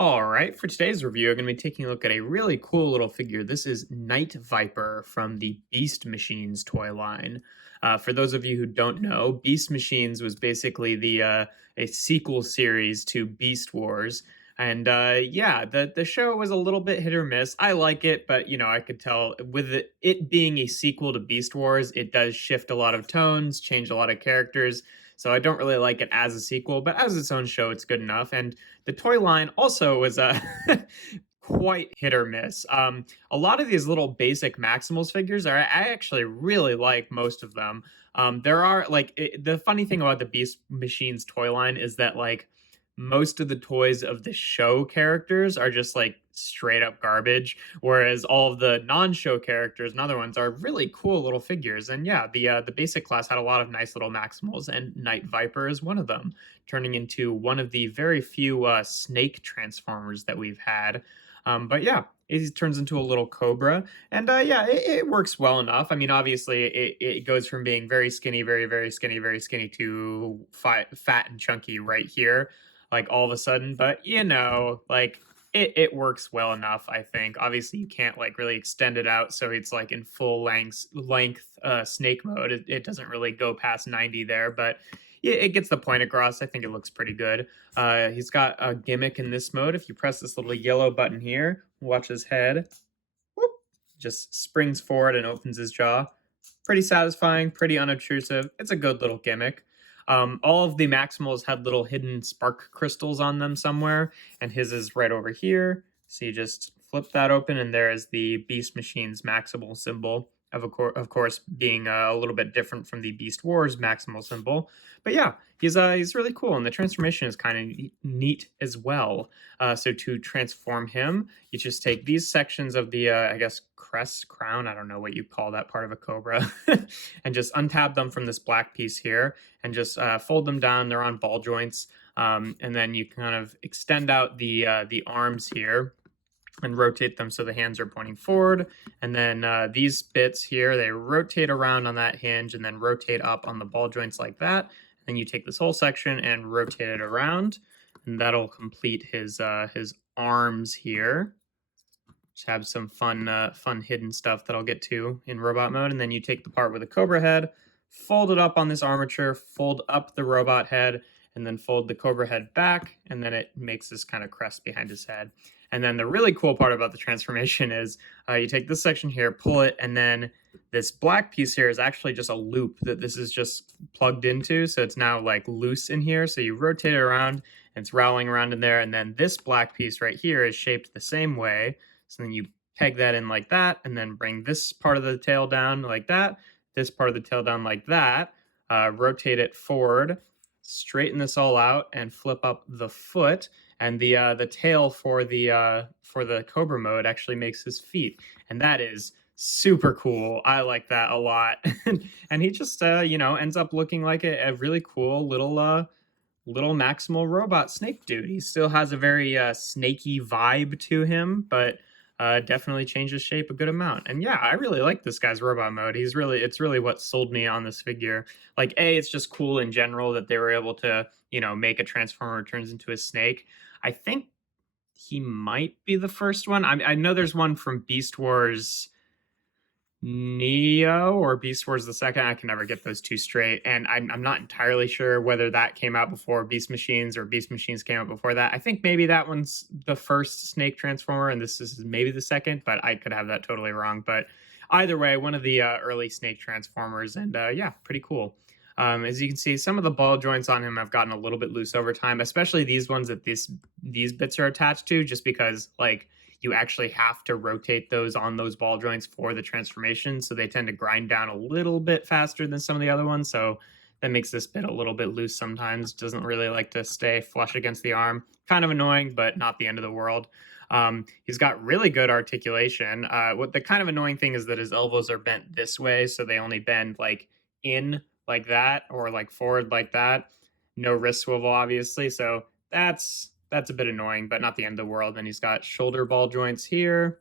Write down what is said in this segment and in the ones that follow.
All right, for today's review, I'm going to be taking a look at a really cool little figure. This is Night Viper from the Beast Machines toy line. For those of you who don't know, Beast Machines was basically a sequel series to Beast Wars. And yeah, the show was a little bit hit or miss. I like it, but I could tell with it being a sequel to Beast Wars, it does shift a lot of tones, change a lot of characters. So I don't really like it as a sequel, but as its own show, it's good enough. And the toy line also was quite hit or miss. A lot of these little basic Maximals figures I actually really like most of them. There are the funny thing about the Beast Machines toy line is that most of the toys of the show characters are just like straight up garbage, whereas all of the non-show characters and other ones are really cool little figures. And yeah, the basic class had a lot of nice little Maximals, and Night Viper is one of them, turning into one of the very few snake transformers that we've had. But yeah, it turns into a little cobra, and yeah, it works well enough. I mean, obviously, it goes from being very skinny, very skinny, very skinny to fat and chunky right here, like all of a sudden. But it works well enough, I think. Obviously, you can't like really extend it out, so it's like in full length snake mode. It doesn't really go past 90 there, but yeah, it gets the point across. I think it looks pretty good. He's got a gimmick in this mode. If you press this little yellow button here, watch his head. Whoop, just springs forward and opens his jaw. Pretty satisfying, pretty unobtrusive. It's a good little gimmick. All of the Maximals had little hidden spark crystals on them somewhere, and his is right over here. So you just flip that open, and there is the Beast Machines Maximal symbol. Of course, being a little bit different from the Beast Wars Maximal symbol. But yeah, he's really cool, and the transformation is kind of neat as well. So to transform him, you just take these sections of the, I guess, crest, crown, I don't know what you call that part of a cobra, and just untab them from this black piece here, and just fold them down. They're on ball joints, and then you kind of extend out the arms here and rotate them so the hands are pointing forward. And then these bits here, they rotate around on that hinge and then rotate up on the ball joints like that. And then you take this whole section and rotate it around, and that'll complete his arms here. Just have some fun hidden stuff that I'll get to in robot mode. And then you take the part with the cobra head, fold it up on this armature, fold up the robot head, and then fold the cobra head back, and then it makes this kind of crest behind his head. And then the really cool part about the transformation is you take this section here, pull it, and then this black piece here is actually just a loop that this is just plugged into. So it's now like loose in here. So you rotate it around, and it's rattling around in there. And then this black piece right here is shaped the same way. So then you peg that in like that, and then bring this part of the tail down like that, this part of the tail down like that, rotate it forward, straighten this all out, and flip up the foot. And the tail for the Cobra mode actually makes his feet, and that is super cool. I like that a lot. And he just ends up looking like a really cool little Maximal robot snake dude. He still has a very snaky vibe to him, but definitely changes shape a good amount. And yeah, I really like this guy's robot mode. It's really what sold me on this figure. Like, it's just cool in general that they were able to make a transformer turns into a snake. I think he might be the first one. I know there's one from Beast Wars Neo or Beast Wars the second. I can never get those two straight, and I'm not entirely sure whether that came out before Beast Machines or Beast Machines came out before that. I think maybe that one's the first snake transformer, and this is maybe the second, but I could have that totally wrong. But either way, one of the early snake transformers, and yeah, pretty cool. As you can see, some of the ball joints on him have gotten a little bit loose over time, especially these ones that these bits are attached to, just because you actually have to rotate those on those ball joints for the transformation. So they tend to grind down a little bit faster than some of the other ones. So that makes this bit a little bit loose sometimes. Doesn't really like to stay flush against the arm. Kind of annoying, but not the end of the world. He's got really good articulation. What the kind of annoying thing is that his elbows are bent this way, so they only bend in like that or forward like that. No wrist swivel, obviously. So that's a bit annoying, but not the end of the world. And he's got shoulder ball joints here.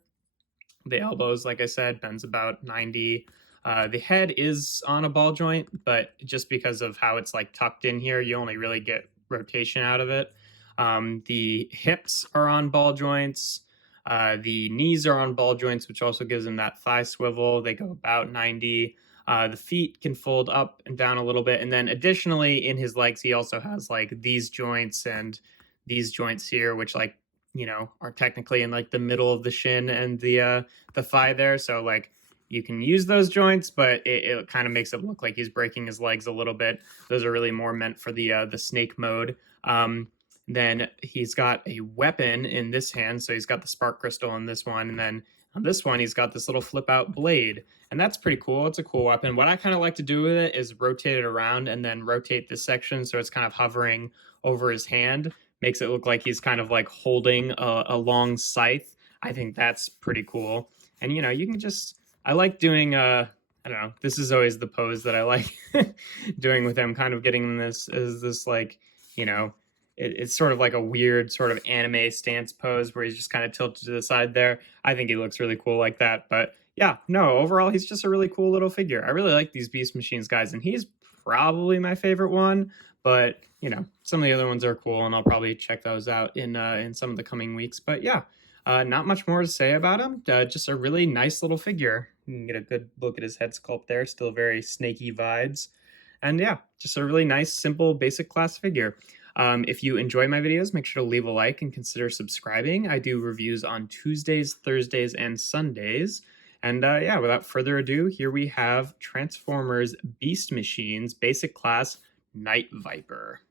The elbows, like I said, bends about 90. The head is on a ball joint, but just because of how it's tucked in here, you only really get rotation out of it. The hips are on ball joints. The knees are on ball joints, which also gives him that thigh swivel. They go about 90. The feet can fold up and down a little bit. And then additionally, in his legs, he also has like these joints and these joints here, which like, are technically in like the middle of the shin and the thigh there. So like you can use those joints, but it kind of makes it look like he's breaking his legs a little bit. Those are really more meant for the snake mode. Then he's got a weapon in this hand. So he's got the spark crystal on this one. And then on this one, he's got this little flip out blade. And that's pretty cool. It's a cool weapon. What I kind of like to do with it is rotate it around and then rotate this section so it's kind of hovering over his hand. Makes it look like he's kind of like holding a long scythe. I think that's pretty cool. And, you can just, I like doing, I don't know, this is always the pose that I like doing with him, kind of getting this, is this like, it's sort of like a weird sort of anime stance pose where he's just kind of tilted to the side there. I think he looks really cool like that. But yeah, no, overall, he's just a really cool little figure. I really like these Beast Machines guys, and he's probably my favorite one. But, some of the other ones are cool, and I'll probably check those out in some of the coming weeks. But yeah, not much more to say about him. Just a really nice little figure. You can get a good look at his head sculpt there. Still very snaky vibes. And yeah, just a really nice, simple, basic class figure. If you enjoy my videos, make sure to leave a like and consider subscribing. I do reviews on Tuesdays, Thursdays, and Sundays. And yeah, without further ado, here we have Transformers Beast Machines Basic Class Night Viper.